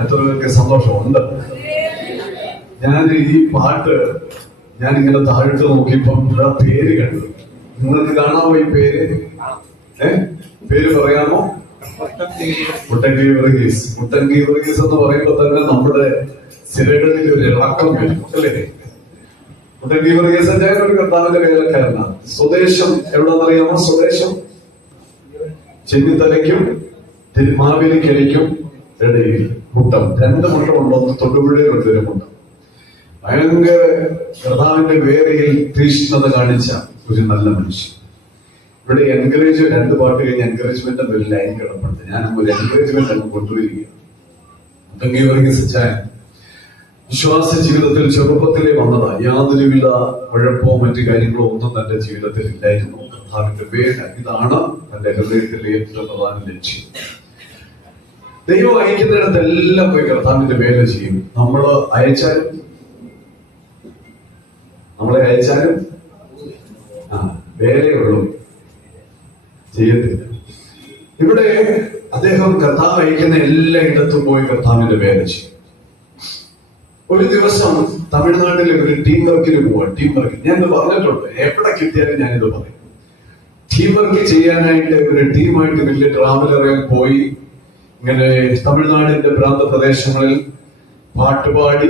എത്ര പേർക്ക് സന്തോഷമുണ്ട്? ഞാൻ ഈ പാട്ട് ഞാനിങ്ങനെ താഴോട്ട് നോക്കിയപ്പോ പേര് കണ്ടു. നിങ്ങൾക്ക് കാണാമോ ഈ പേര്? പേര് പറയാമോ? മുട്ടൻകി വർഗീസ്. മുട്ടൻകി വർഗീസ് എന്ന് പറയുമ്പോ തന്നെ നമ്മുടെ സിരകളിൽ ഒരു ഇളക്കം വരും, അല്ലേ? മുട്ടൻകി വർഗീസ് ഒരു കർത്താവിന്റെ വേലക്കാരനാണ്. സ്വദേശം എവിടെന്നറിയാമോ? സ്വദേശം ചെന്നിത്തലയ്ക്കും മാവേലിക്കരയ്ക്കും ഇടയിൽ മുട്ടം. 2 മുട്ടമുണ്ടോ? തൊടുപുഴയിലുണ്ട് ഒരു മുട്ടം. ഭയങ്കര കർത്താവിന്റെ വേലയിൽ തീഷ്ണത കാണിച്ച ഒരു നല്ല മനുഷ്യൻ. ഇവിടെ എൻകറേജ് 2 പാട്ട് കഴിഞ്ഞ് എൻകറേജ്മെന്റ് ഒരു ലൈൻ കിടപ്പുണ്ട്. ഞാൻ ഒരു എൻകറേജ്മെന്റ് അങ്ങ് കൊണ്ടുവരികയാണ്. മുട്ടൻകി വർഗീസ് അച്ചായൻ വിശ്വാസ ജീവിതത്തിൽ ചെറുപ്പത്തിലേ വന്നതാ. യാതൊരുവിധ കുഴപ്പമോ മറ്റു കാര്യങ്ങളോ ഒന്നും തന്റെ ജീവിതത്തിൽ ഇല്ലായിരുന്നു. കർത്താവിന്റെ വേല ഇതാണ് തന്റെ ഹൃദയത്തിലെ ഏറ്റവും പ്രധാന ലക്ഷ്യം. ദൈവം അയക്കുന്നിടത്തെല്ലാം പോയി കർത്താവിന്റെ വേല ചെയ്യും. നമ്മളെ അയച്ചാലും വേലയുള്ളൂ, ചെയ്യത്തില്ല. ഇവിടെ അദ്ദേഹം കർത്താവ് അയക്കുന്ന എല്ലായിടത്തും പോയി കർത്താവിന്റെ വേല ചെയ്യും. ഒരു ദിവസം തമിഴ്നാട്ടിലെ ഒരു ടീം വർക്കിന് പോവാ. ടീം വർക്ക് ഞാൻ പറഞ്ഞിട്ടുണ്ട്, എവിടെ കിട്ടിയാലും ഞാനിത് പറയും. ടീം വർക്ക് ചെയ്യാനായിട്ട് ഒരു ടീമായിട്ട് വലിയ ട്രാവലറിൽ പോയി ഇങ്ങനെ തമിഴ്നാടിന്റെ പ്രാന്തപ്രദേശങ്ങളിൽ പാട്ടുപാടി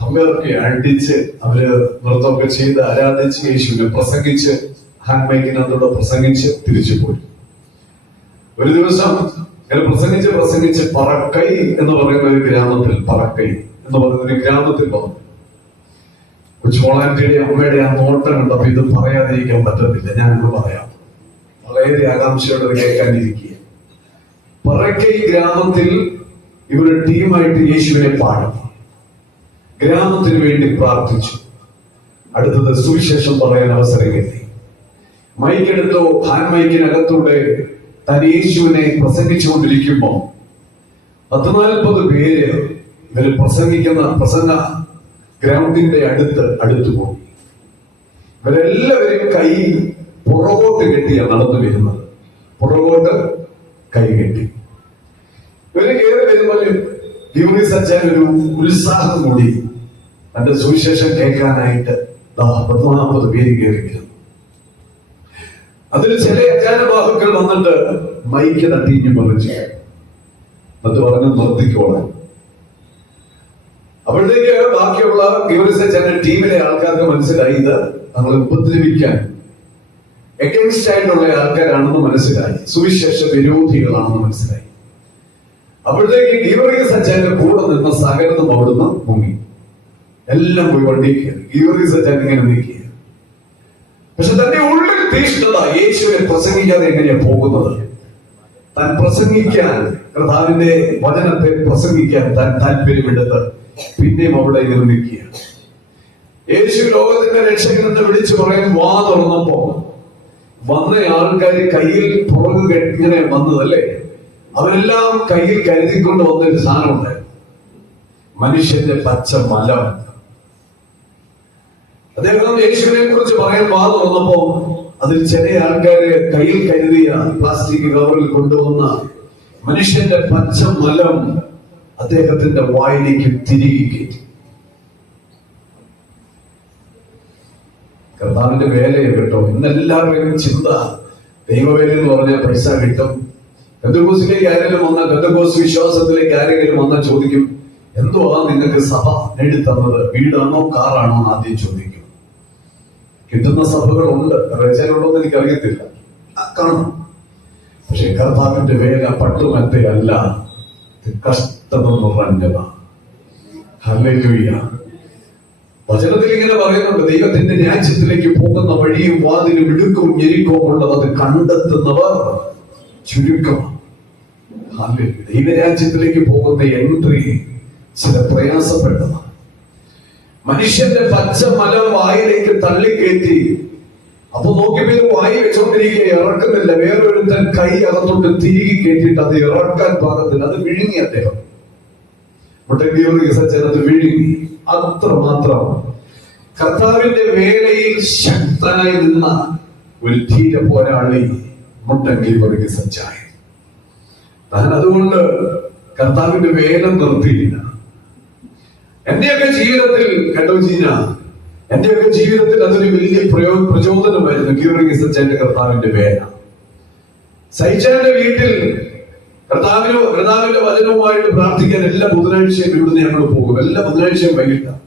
തമ്മിറക്കി അടിച്ച് അവര് നൃത്തമൊക്കെ ചെയ്ത് ആരാധിച്ച് യേശുവിനെ പ്രസംഗിച്ച് ഹാൻഡ് മൈക്കിനകത്തോടെ പ്രസംഗിച്ച് തിരിച്ചു പോയി. ഒരു ദിവസം ഇങ്ങനെ പ്രസംഗിച്ച് പറക്കൈ എന്ന് പറയുന്ന ഒരു ഗ്രാമത്തിൽ വന്നു. കൊച്ചുമോളാന്റിയുടെ അമ്മയുടെ ആ നോട്ടം കണ്ടപ്പോ ഇത് പറയാതിരിക്കാൻ പറ്റത്തില്ല, ഞാനത് പറയാം. വളരെ ആകാംക്ഷയോടെ കേൾക്കാനിരിക്കുക. പറക്കൈ ഗ്രാമത്തിൽ ഇവരുടെ ടീമായിട്ട് യേശുവിനെ പാടും, ഗ്രാമത്തിന് വേണ്ടി പ്രാർത്ഥിച്ചു. അടുത്തത് സുവിശേഷം പറയാൻ അവസരം കിട്ടി. മൈക്കെടുത്തോ ഹാൻഡ് മൈക്കിനകത്തൂടെ താൻ യേശുവിനെ പ്രസംഗിച്ചുകൊണ്ടിരിക്കുമ്പോ 140 പേര് ഇവര് പ്രസംഗ ഗ്രൗണ്ടിന്റെ അടുത്ത് പോയി. ഇവരെല്ലാവരും കൈ പുറകോട്ട് കെട്ടിയാണ് നടന്നു വരുന്നത്. പുറകോട്ട് കൈ കെട്ടി ഇവര് കയറി വരുമ്പോൾ യൂണിസ് അച്ഛൻ ഒരു ഉത്സാഹം കൂടി തന്റെ സുവിശേഷം കേൾക്കാനായിട്ട് 40 പേര് കയറി വരുന്നു. അതിൽ ചില അജ്ഞാനബാഹുക്കൾ വന്നിട്ട് മൈക്ക് തട്ടിഞ്ഞു മറിച്ച് അത് പറഞ്ഞ് നിർത്തിക്കോളാം. അപ്പോഴത്തേക്ക് ബാക്കിയുള്ള യൂണിസ് അച്ഛന്റെ ടീമിലെ ആൾക്കാർക്ക് മനസ്സിലായി ഇത് നമ്മളെ ഉപദ്രവിക്കാൻ എഗൻസ്റ്റ് ആയിട്ടുള്ള ആൾക്കാരാണെന്ന് മനസ്സിലായി, സുവിശേഷ വിരോധികളാണെന്ന് മനസ്സിലായി. അപ്പോഴത്തേക്ക് ഗീവർഗീസ് അച്ഛന്റെ കൂടെ നിന്ന സകലതും അവിടുന്ന് മുങ്ങി. എല്ലാം പോയി വണ്ടി കയറി. ഗീവർഗീസ് അച്ഛൻ ഇങ്ങനെ നീക്കിയ. പക്ഷെ തന്റെ ഉള്ളിൽ തീഷ്ണത യേശുവിനെ പ്രസംഗിക്കാതെ എങ്ങനെയാ പോകുന്നത്? താൻ പ്രസംഗിക്കാൻ, കർത്താവിന്റെ വചനത്തെ പ്രസംഗിക്കാൻ താൻ താല്പര്യമെടുത്ത് പിന്നെയും അവിടെ ഇങ്ങനെ നിൽക്കുക. യേശു ലോകത്തിന്റെ രക്ഷകനെന്ന് വിളിച്ചു പറയാൻ വാ തുറന്നപ്പോ വന്ന ആൾക്കാര് കയ്യിൽ പുറകെ ഇങ്ങനെ വന്നതല്ലേ, അവരെല്ലാം കയ്യിൽ കരുതിക്കൊണ്ട് വന്നൊരു സാധനമുണ്ട്, മനുഷ്യന്റെ പച്ച മലം. അദ്ദേഹം യേശുവിനെ കുറിച്ച് പറയാൻ വാ തുറന്നപ്പോ അതിൽ ചില ആൾക്കാര് കയ്യിൽ കരുതിയ പ്ലാസ്റ്റിക് കവറിൽ കൊണ്ടുവന്ന മനുഷ്യന്റെ പച്ച മലം അദ്ദേഹത്തിന്റെ വായിലേക്ക് തിരികെ കയറ്റി. കർത്താവിന്റെ വേലയെ കേട്ടോ. ഇന്നെല്ലാവരുടെയും ചിന്ത ദൈവവേല എന്ന് പറഞ്ഞാൽ പൈസ കിട്ടും. പെന്തക്കോസ്തിലേക്ക് ആരെങ്കിലും വന്നാൽ, പെന്തക്കോസ്ത് വിശ്വാസത്തിലേക്ക് ആരെങ്കിലും വന്നാൽ ചോദിക്കും, എന്തുവാ നിങ്ങൾക്ക് സഭ നേടിത്തന്നത്? വീടാണോ കാറാണോ എന്ന് ആദ്യം ചോദിക്കും. കിട്ടുന്ന സഭകളുണ്ട്, റേച്ചലുണ്ടോന്ന് എനിക്കറിയത്തില്ല, കാണും. പക്ഷെ കർത്താവിന്റെ വേല പട്ടുമറ്റയല്ല, കഷ്ടത നിറഞ്ഞതാ. ഹല്ലേലൂയ. വചനത്തിൽ ഇങ്ങനെ പറയുന്നുണ്ട്, ദൈവത്തിന്റെ രാജ്യത്തിലേക്ക് പോകുന്ന വഴിയും വാതിലും ഇടുക്കവും ഞെരുക്കവും ഉള്ളത് അത് കണ്ടെത്തുന്നവർ ചുരുക്കമാണ്. ദൈവരാജ്യത്തിലേക്ക് പോകുന്ന എൻട്രി ചില പ്രയാസപ്പെട്ടതാണ്. മനുഷ്യന്റെ പച്ച മലം വായിലേക്ക് തള്ളിക്കയറ്റി. അപ്പൊ നോക്കിയപ്പോ വായി വെച്ചോണ്ടിരിക്കുക, ഇറക്കുന്നില്ല. വേറൊരുത്തൻ കൈ അകത്തോട്ട് തിരികെ കയറ്റിയിട്ട് അത് ഇറക്കാൻ പാകത്തിന് അത് വിഴുങ്ങി. അദ്ദേഹം അത് വിഴുങ്ങി. അത്രമാത്രം കർത്താവിന്റെ വേലയിൽ ശക്തനായി നിന്ന ഒരു ധീര പോരാളി മുട്ടൻകി വർഗീസ് അച്ചായൻ. താൻ അതുകൊണ്ട് കർത്താവിന്റെ വേല നിർത്തിയില്ല. എന്റെയൊക്കെ ജീവിതത്തിൽ കേട്ടോ ജീന, എന്റെയൊക്കെ ജീവിതത്തിൽ അതൊരു വലിയ പ്രചോദനമായിരുന്നു. ഗീവർഗീസ് അച്ഛന്റെ കർത്താവിന്റെ വേല. സൈച്ചാന്റെ വീട്ടിൽ കർത്താവിന്റെ വചനവുമായിട്ട് പ്രാർത്ഥിക്കാൻ എല്ലാ ബുധനാഴ്ചയും ഇവിടുന്ന് ഞങ്ങൾ പോകും. എല്ലാ ബുധനാഴ്ചയും വൈകിട്ടാണ്.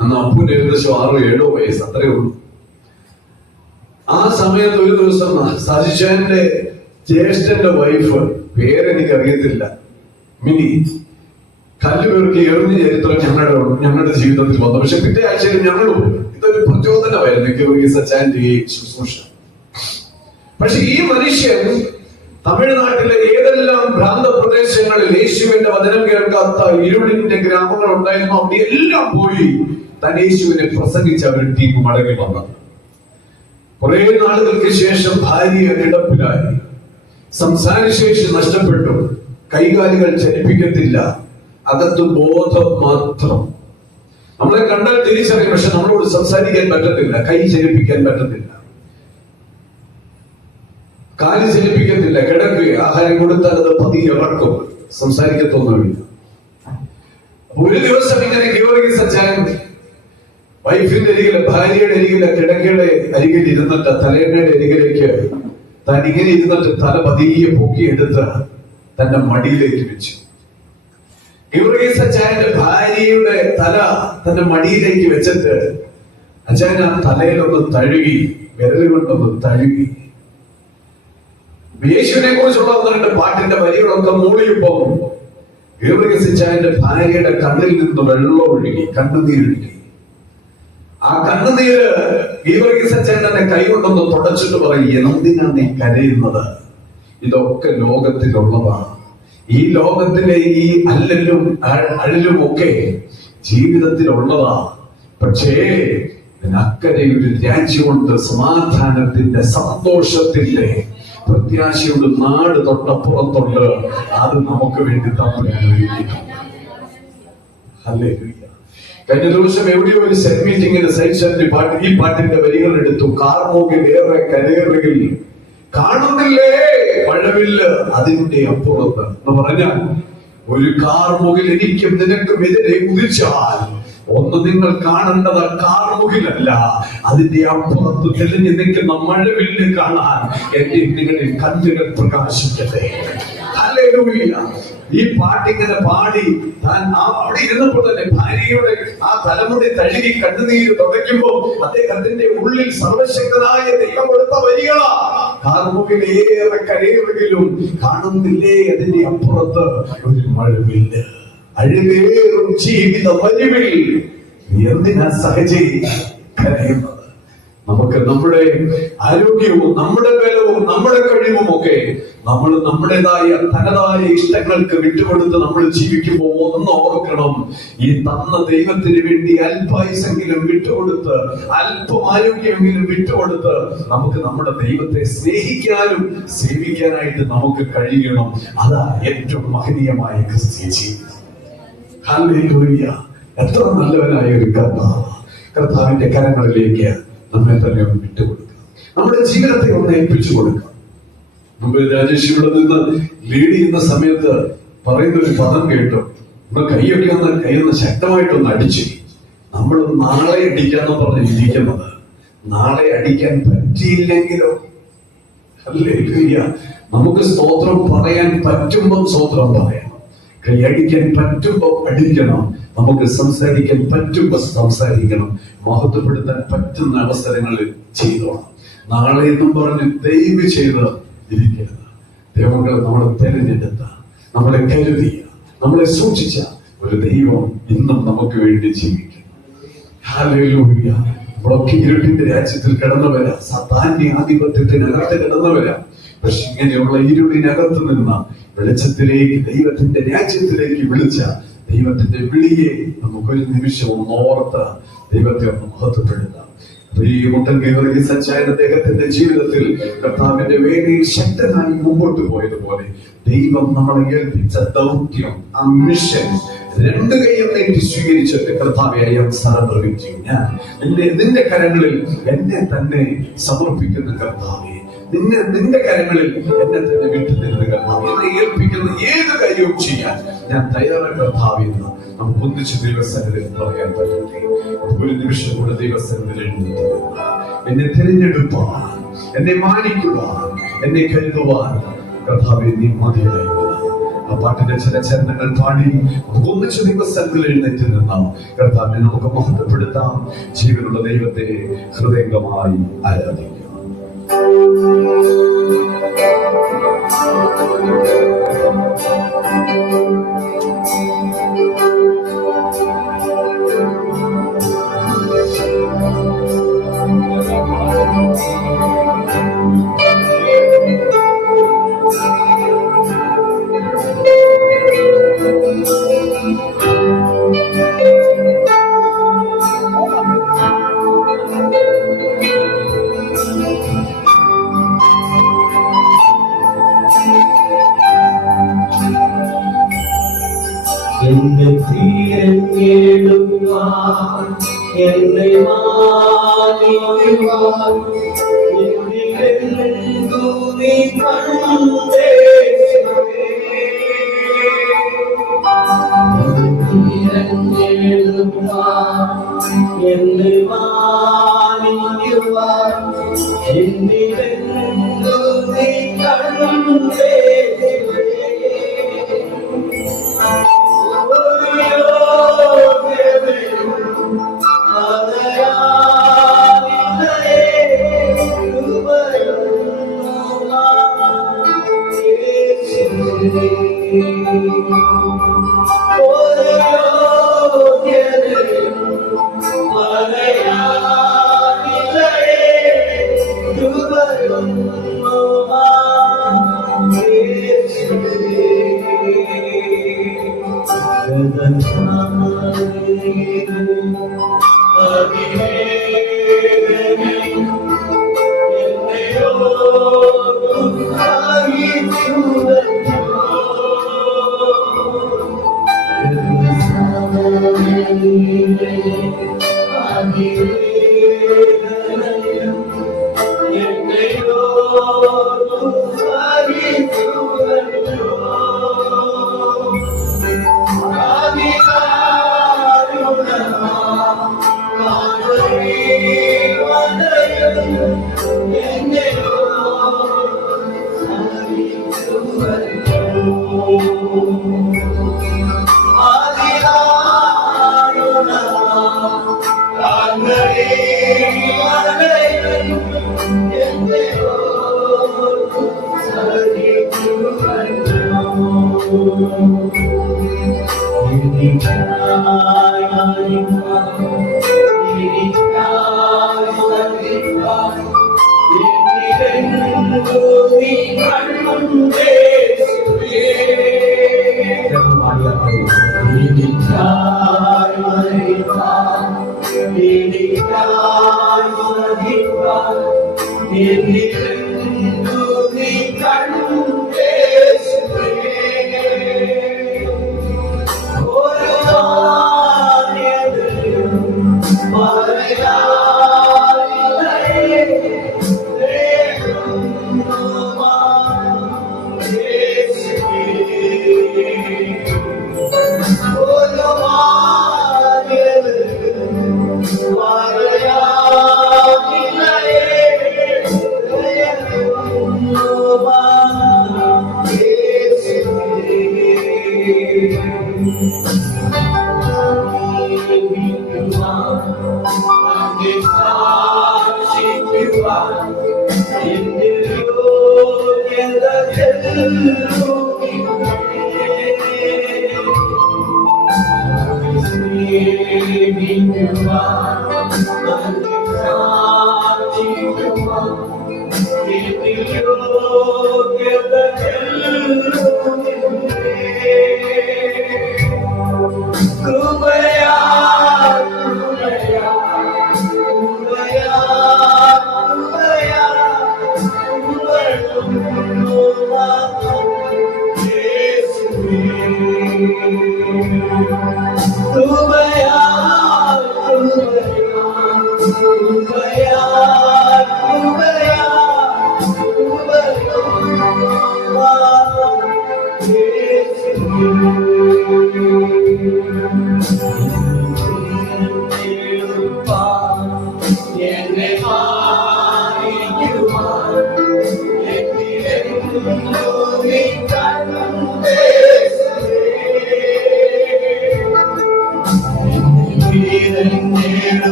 അന്ന് അപ്പൂന്റെ ഏകദേശം 6-7 വയസ്സ്, അത്രയേ ഉള്ളൂ. ആ സമയത്ത് ഒരു ദിവസം സജിച്ചാന്റെ ജ്യേഷ്ഠന്റെ വൈഫ്, പേരെനിക്കറിയത്തില്ല, മിനി, കല്ലുപേർക്ക് എറിഞ്ഞ ചരിത്രം ഞങ്ങളുടെ ജീവിതത്തിൽ വന്നു. പക്ഷെ പിറ്റേ ആഴ്ചയിൽ ഞങ്ങളും ഇതൊരു പ്രചോദനമായിരുന്നു ഗീവർഗീസ് അച്ഛന്റെ ഈ ശുശ്രൂഷ. പക്ഷെ ഈ മനുഷ്യൻ തമിഴ്നാട്ടിലെ ഏതെല്ലാം പ്രാന്തപ്രദേശങ്ങളിൽ യേശുവിന്റെ വചനം കേൾക്കാത്ത ഇരുളിന്റെ ഗ്രാമങ്ങൾ ഉണ്ടായിരുന്നു, അവിടെ എല്ലാം പോയി താൻ യേശുവിനെ പ്രസംഗിച്ച ഒരു ടീം മടങ്ങി വന്നത്. കുറെ നാളുകൾക്ക് ശേഷം ഭാര്യ കിടപ്പിലായി, സംസാരശേഷി നഷ്ടപ്പെട്ടു, കൈകാലുകൾ ചലിപ്പിക്കത്തില്ല, അകത്ത് ബോധം മാത്രം. നമ്മളെ കണ്ടാൽ തിരിച്ചറിയും, പക്ഷെ നമ്മളോട് സംസാരിക്കാൻ പറ്റത്തില്ല, കൈ ചലിപ്പിക്കാൻ പറ്റത്തില്ല, കാല് ചലിപ്പിക്കത്തില്ല, കിടക്കുക. ആഹാരം കൊടുത്താൽ അത് പതിയെ ഇറക്കും, സംസാരിക്കത്തൊന്നുമില്ല. ഒരു ദിവസം ഇങ്ങനെ ഗീവർഗീസ് അച്ഛൻ വൈഫിന്റെ അരികില്, ഭാര്യയുടെ അരികില്, കിടക്കയുടെ അരികിൽ ഇരുന്നിട്ട് തലേണയുടെ അരികിലേക്ക് താൻ ഇങ്ങനെ ഇരുന്നിട്ട് തല പതിയെ പൊക്കിയെടുത്ത് തന്റെ മടിയിലേക്ക് വെച്ചു. ഗീവർഗീസ് അച്ഛന്റെ ഭാര്യയുടെ തല തന്റെ മടിയിലേക്ക് വെച്ചിട്ട് അച്ഛൻ ആ തലയിലൊന്ന് തഴുകി, വിരലുകൊണ്ടൊന്ന് തഴുകി. യേശുവിനെ കുറിച്ചുള്ള 1-2 പാട്ടിന്റെ വരികളൊക്കെ മൂളിയപ്പോ ഗീവർഗീസ് അച്ഛന്റെ ഭാര്യയുടെ കണ്ണിൽ നിന്ന് വെള്ളം ഒഴുകി, കണ്ണുനീരൊഴുകി. ആ കണ്ണുനീര് ഗീവർഗീസ് അച്ഛൻ തന്നെ കൈകൊണ്ടൊന്ന് തുടച്ചിട്ട് പറയും, എന്തിനാണ് നീ കരയുന്നത്? ഇതൊക്കെ ലോകത്തിലുള്ളതാണ്. ഈ ലോകത്തിലെ ഈ അല്ലലും അഴലും ഒക്കെ ജീവിതത്തിലുള്ളതാ. പക്ഷേ അക്കരെ ഒരു രാജ്യമുണ്ട്, സമാധാനത്തിന്റെ, സന്തോഷത്തിന്റെ, പ്രത്യാശയുടെ നാട് തൊട്ടപ്പുറത്തുണ്ട്. അത് നമുക്ക് വേണ്ടി തമ്പുരാൻ ഒരുക്കിയിട്ടുണ്ട്. ഹല്ലേലൂയ. കഴിഞ്ഞ ദിവസം എവിടെയോ ഒരു സെറ്റ് മീറ്റിംഗിന് സൈൻസ് പാട്ട്, ഈ പാട്ടിന്റെ വരികൾ എടുത്തു. കാർമോകിൽ ഏറെ കരേറുകിൽ കാണുന്നില്ലേ മഴവില്ല് അതിന്റെ അപ്പുറത്ത് എന്ന് പറഞ്ഞാൽ, ഒരു കാർമുകിൽ എനിക്കും നിനക്കും എതിരെ ഉദിച്ചാൽ ഒന്ന് നിങ്ങൾ കാണേണ്ടത് കാർമുകിലല്ല, അതിന്റെ അപ്പുറത്ത് തെളിഞ്ഞു നിൽക്കുന്ന മഴവില്ല് കാണാൻ എന്റെ നിങ്ങളിൽ കണ്ണുകൾ പ്രകാശിക്കട്ടെ. ഹല്ലേലൂയ. ഈ പാട്ടിങ്ങനെ പാടി താൻ അവിടെ ഇരുന്നപ്പോൾ തന്നെ ഭാര്യയുടെ ആ തലമുടി തഴുകി കണ്ണുനീര് തുടയ്ക്കുമ്പോൾ അദ്ദേഹത്തിന്റെ ഉള്ളിൽ സർവശക്തനായ ദൈവം കൊടുത്ത വരികളാ. കാർമുകിലേറെ കരേറുകിലും കാണുന്നില്ലേ അതിന്റെ അപ്പുറത്ത് ഒരു മഴവില്ല്, അഴിലേറും ജീവിത മരുവിൽ എന്തിനാ സഹജീ കരയുന്നത്? നമുക്ക് നമ്മുടെ ആരോഗ്യവും നമ്മുടെ ബലവും നമ്മുടെ കഴിവും ഒക്കെ നമ്മൾ നമ്മുടേതായ തനതായ ഇഷ്ടങ്ങൾക്ക് വിട്ടുകൊടുത്ത് നമ്മൾ ജീവിക്കുമ്പോൾ ഒന്ന് ഓർക്കണം, ഈ തന്ന ദൈവത്തിന് വേണ്ടി അല്പായുസെങ്കിലും വിട്ടുകൊടുത്ത്, അല്പം ആരോഗ്യമെങ്കിലും വിട്ടുകൊടുത്ത് നമുക്ക് നമ്മുടെ ദൈവത്തെ സ്നേഹിക്കാനും സേവിക്കാനായിട്ട് നമുക്ക് കഴിയണം. അതാ ഏറ്റവും മഹനീയമായ ക്രിസ്തീയ ജീവിതം. ഹല്ലേലൂയ. എത്ര നല്ലവനായ ഒരു കർത്താവിന്റെ കരങ്ങളിലേക്ക് നമ്മെ തന്നെ ഒന്ന് വിട്ടുകൊടുക്കുക, നമ്മുടെ ജീവിതത്തെ ഒന്ന് ഏൽപ്പിച്ചു കൊടുക്കുക. മുമ്പ് രാജേഷ് ഇവിടെ നിന്ന് ലീഡ് ചെയ്യുന്ന സമയത്ത് പറയുന്ന ഒരു പദം കേട്ടു, നമ്മുടെ കൈയൊന്ന് ശക്തമായിട്ടൊന്ന് അടിച്ചു. നമ്മൾ നാളെ അടിക്കാന്ന് പറഞ്ഞിരിക്കുന്നത്, നാളെ അടിക്കാൻ പറ്റിയില്ലെങ്കിലോ? ഹല്ലേലൂയ. നമുക്ക് സ്തോത്രം പറയാൻ പറ്റുമ്പം സ്തോത്രം പറയണം, കൈയടിക്കാൻ പറ്റുമ്പോ അടിക്കണം, നമുക്ക് സംസാരിക്കാൻ പറ്റുമ്പോ സംസാരിക്കണം, മഹത്വപ്പെടുത്താൻ പറ്റുന്ന അവസരങ്ങളിൽ ചെയ്തോണം. നാളെ എന്നും പറഞ്ഞ് ദയവ് ചെയ്ത് ഇരിക്കരുത്. ദൈവങ്ങൾ നമ്മളെ തെരഞ്ഞെടുത്ത, നമ്മളെ കരുതിയ, നമ്മളെ സൂക്ഷിച്ച ഒരു ദൈവം ഇന്നും നമുക്ക് വേണ്ടി ജീവിക്കുന്നു. ഹല്ലേലൂയ. നമ്മളൊക്കെ ഇരുട്ടിന്റെ രാജ്യത്തിൽ കടന്നു വരാം, സാത്താന്യ ആധിപത്യത്തിനകത്ത് കടന്നു വരാം. പക്ഷെ ഇങ്ങനെയുള്ള ഇരുളിനകത്ത് നിന്ന് വെളിച്ചത്തിലേക്ക്, ദൈവത്തിന്റെ രാജ്യത്തിലേക്ക് വിളിച്ച ദൈവത്തിന്റെ വിളിയെ നമുക്കൊരു നിമിഷവും ഓർത്ത് ദൈവത്തെ ഒന്ന് മഹത്വപ്പെടുത്താം. അദ്ദേഹത്തിന്റെ ജീവിതത്തിൽ കർത്താവിന്റെ വേദിയിൽ ശക്തനായി മുമ്പോട്ട് പോയതുപോലെ ദൈവം നമ്മളെ ഏൽപ്പിച്ച ദൗത്യം, ആ മിഷൻ 2 കൈയും നീട്ടി സ്വീകരിച്ചിട്ട് കർത്താവെ സറണ്ടർ ചെയ്യും. ഞാൻ നിന്റെ കരങ്ങളിൽ എന്നെ തന്നെ സമർപ്പിക്കുന്ന കർത്താവെ, നിന്റെ കരങ്ങളിൽ എന്നെ തന്നെ വിട്ടുതരുന്ന കർത്താവ്, എന്നെ ഏൽപ്പിക്കുന്ന ഏത് കാര്യവും ചെയ്യാൻ ഞാൻ തയ്യാറാണ് കർത്താവ് എന്ന് നമുക്ക് ഒന്നിച്ച് ദൈവസന്നിധിയിൽ പറയാൻ പറ്റട്ടെ. ഒരു നിമിഷം കൂടെ ദൈവസന്നിധിയിൽ എഴുന്നേറ്റ് എന്നെ തിരഞ്ഞെടുപ്പാൻ, എന്നെ മാനിക്കുവാൻ, എന്നെ കരുതുവാൻ കർത്താവെ നീ മതിയായി. ആ പാട്ടിന്റെ ചില ചരണങ്ങൾ പാടി നമുക്ക് ഒന്നിച്ച് ദൈവസന്നിധിയിൽ എഴുന്നേറ്റ് നിന്നാം. കർത്താവിനെ നമുക്ക് മഹത്വപ്പെടുത്താം. ജീവനുള്ള ദൈവത്തെ ഹൃദയംഗമായി ആരാധിക്കാം. എന്നെ തിരഞ്ഞെടുപ്പാൻ, എന്നെ മാനിക്കുവാൻ, എന്നിലെന്തു നീ കണ്ടേ. തിരഞ്ഞെടുപ്പാൻ, എന്നെ മാനിക്കുവാൻ, എന്നിലെന്തു നീ കണ്ടേ.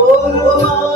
Oh,